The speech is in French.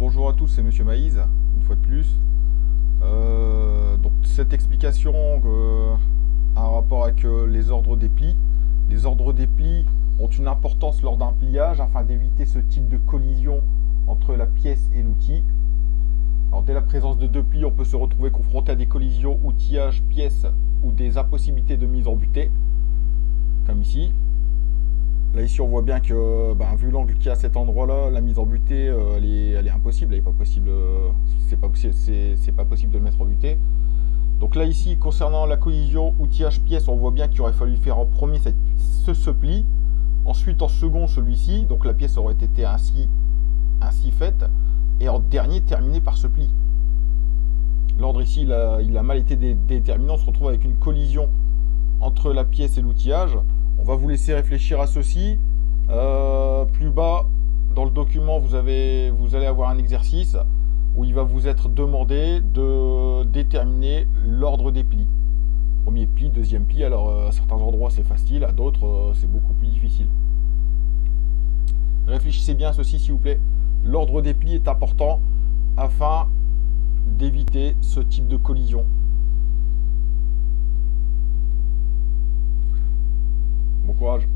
bonjour à tous, c'est Monsieur Maïs, une fois de plus. Donc cette explication a un rapport avec les ordres des plis. Les ordres des plis ont une importance lors d'un pliage afin d'éviter ce type de collision entre la pièce et l'outil. Alors dès la présence de deux plis, on peut se retrouver confronté à des collisions outillage-pièce ou des impossibilités de mise en butée, comme ici. Là ici on voit bien que vu l'angle qu'il y a à cet endroit là, la mise en butée elle est impossible, elle est pas possible, c'est pas possible de le mettre en butée. Donc là ici concernant la collision outillage pièce, on voit bien qu'il aurait fallu faire en premier ce pli, ensuite en second celui-ci, donc la pièce aurait été ainsi faite, et en dernier terminé par ce pli. L'ordre ici il a mal été déterminé, on se retrouve avec une collision entre la pièce et l'outillage. On va vous laisser réfléchir à ceci. Plus bas dans le document, vous allez avoir un exercice où il va vous être demandé de déterminer l'ordre des plis. Premier pli, deuxième pli. Alors à certains endroits c'est facile, à d'autres c'est beaucoup plus difficile. Réfléchissez bien à ceci s'il vous plaît. L'ordre des plis est important afin d'éviter ce type de collision. Bon courage.